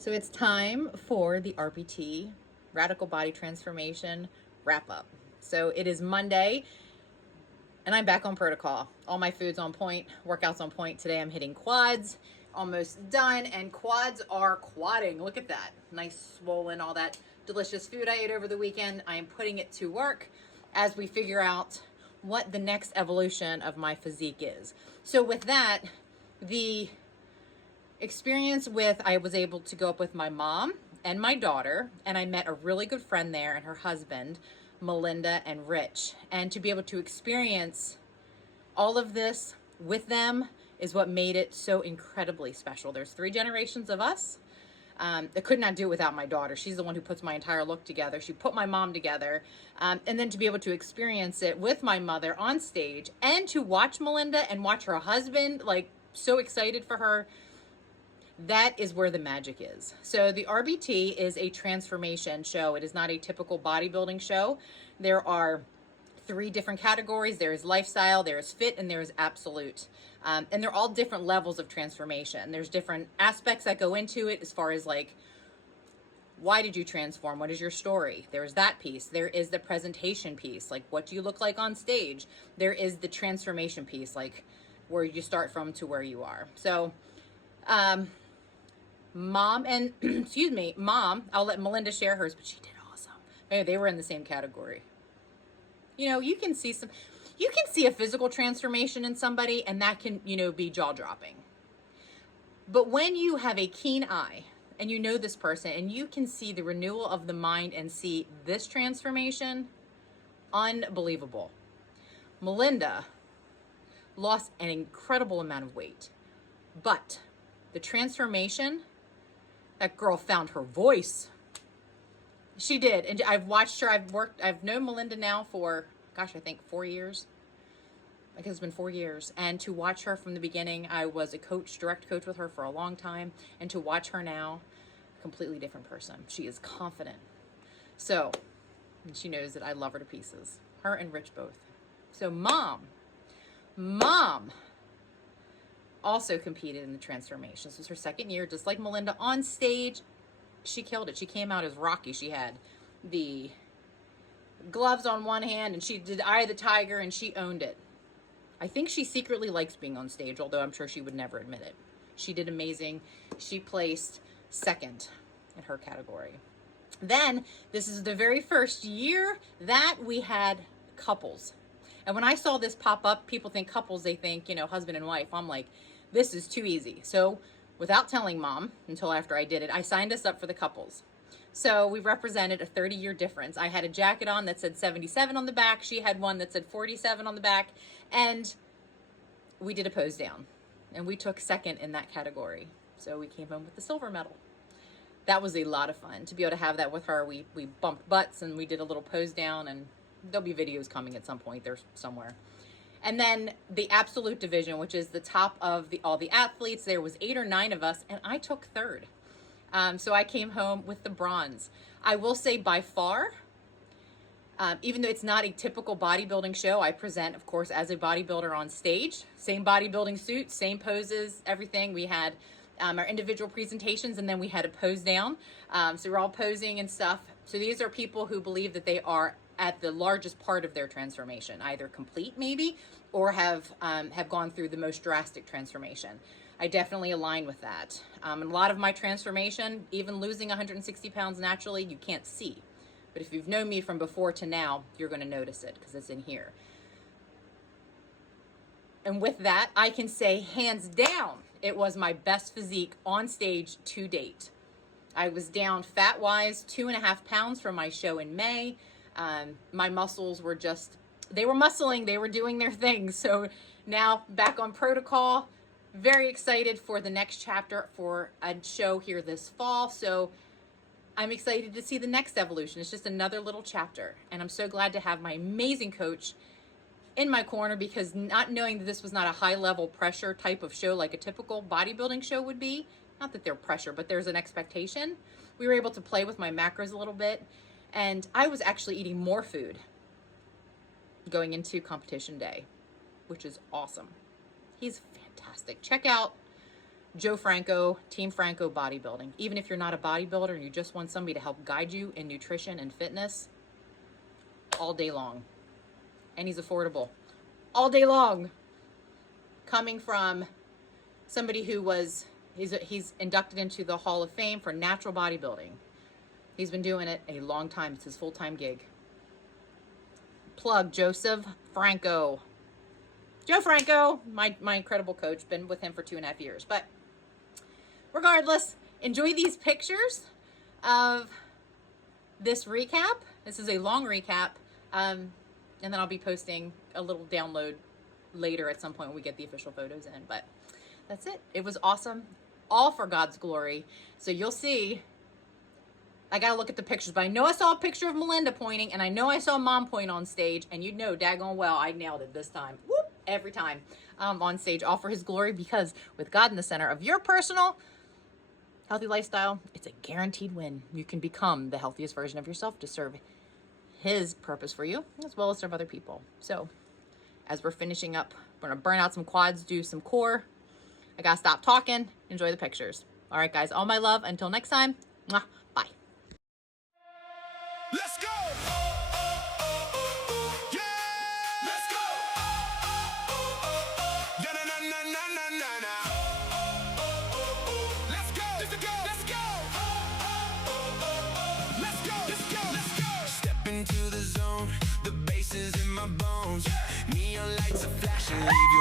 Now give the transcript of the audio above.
So it's time for the RBT, Radical Body Transformation wrap up. So it is Monday and I'm back on protocol. All my food's on point, workouts on point. Today I'm hitting quads, almost done, and quads are quadding. Look at that. Nice swollen, all that delicious food I ate over the weekend. I am putting it to work as we figure out what the next evolution of my physique is. So with that, the experience with, I was able to go up with my mom and my daughter, and I met a really good friend there and her husband, Melinda and Rich. And to be able to experience all of this with them is what made it so incredibly special. There's 3 generations of us. I could not do it without my daughter. She's the one who puts my entire look together. She put my mom together. And then to be able to experience it with my mother on stage and to watch Melinda and watch her husband, like so excited for her. That is where the magic is. So the RBT is a transformation show. It is not a typical bodybuilding show. There are 3 different categories. There is lifestyle, there is fit, and there is absolute. And they're all different levels of transformation. There's different aspects that go into it as far as like, why did you transform? What is your story? There's that piece. There is the presentation piece. Like, what do you look like on stage? There is the transformation piece, like where you start from to where you are. So, mom and, excuse me, mom, I'll let Melinda share hers, but she did awesome. Maybe they were in the same category. You know, you can see a physical transformation in somebody and that can, be jaw dropping. But when you have a keen eye and you know this person and you can see the renewal of the mind and see this transformation, unbelievable. Melinda lost an incredible amount of weight, but the transformation, that girl found her voice. She did. And I've watched her. I've known Melinda now for, I think 4 years. I guess it's been 4 years. And to watch her from the beginning, I was a direct coach with her for a long time. And to watch her now, a completely different person. She is confident. So, and she knows that I love her to pieces. Her and Rich both. So mom also competed in the transformation. This was her 2nd year, just like Melinda on stage. She killed it. She came out as Rocky. She had the gloves on one hand and she did Eye of the Tiger and she owned it. I think she secretly likes being on stage, although I'm sure she would never admit it. She did amazing. She placed 2nd in her category. Then this is the very first year that we had couples. And when I saw this pop up, people think couples, they think, husband and wife. I'm like, this is too easy. So without telling mom until after I did it, I signed us up for the couples. So we represented a 30-year difference. I had a jacket on that said 77 on the back. She had one that said 47 on the back. And we did a pose down. And we took 2nd in that category. So we came home with the silver medal. That was a lot of fun to be able to have that with her. We bumped butts and we did a little pose down, and there'll be videos coming at some point. There's somewhere. And then the absolute division, which is the top of all the athletes, there was 8 or 9 of us, and I took 3rd. So I came home with the bronze. I will say by far, even though it's not a typical bodybuilding show, I present, of course, as a bodybuilder on stage. Same bodybuilding suit, same poses, everything. We had our individual presentations, and then we had a pose down. So we're all posing and stuff. So these are people who believe that they are at the largest part of their transformation, either complete maybe, or have gone through the most drastic transformation. I definitely align with that. And a lot of my transformation, even losing 160 pounds naturally, you can't see. But if you've known me from before to now, you're going to notice it because it's in here. And with that, I can say hands down, it was my best physique on stage to date. I was down fat-wise 2.5 pounds from my show in May. My muscles were they were muscling, they were doing their thing. So now back on protocol, very excited for the next chapter for a show here this fall. So I'm excited to see the next evolution. It's just another little chapter. And I'm so glad to have my amazing coach in my corner, because not knowing that this was not a high level pressure type of show like a typical bodybuilding show would be, not that they're pressure, but there's an expectation. We were able to play with my macros a little bit. And I was actually eating more food going into competition day, which is awesome. He's fantastic. Check out Joe Franco, Team Franco Bodybuilding. Even if you're not a bodybuilder and you just want somebody to help guide you in nutrition and fitness, all day long. And he's affordable. All day long. Coming from somebody who was, he's inducted into the Hall of Fame for natural bodybuilding. He's been doing it a long time. It's his full-time gig. Plug Joseph Franco. Joe Franco, my incredible coach, been with him for 2.5 years. But regardless, enjoy these pictures of this recap. This is a long recap. And then I'll be posting a little download later at some point when we get the official photos in. But that's it. It was awesome. All for God's glory. So you'll see. I got to look at the pictures, but I know I saw a picture of Melinda pointing, and I know I saw Mom point on stage, and you know daggone well I nailed it this time. Whoop, every time on stage, all for his glory, because with God in the center of your personal healthy lifestyle, it's a guaranteed win. You can become the healthiest version of yourself to serve his purpose for you, as well as serve other people. So as we're finishing up, we're going to burn out some quads, do some core. I got to stop talking. Enjoy the pictures. All right, guys, all my love. Until next time, mwah, bye. Let's go! Yeah! Let's go! Yeah, na na na na na na na. Let's go! Let's go! Let's go! Let's go! Let's go! Let's go! Step into the zone, the bass is in my bones. Neon lights are flashing, leave you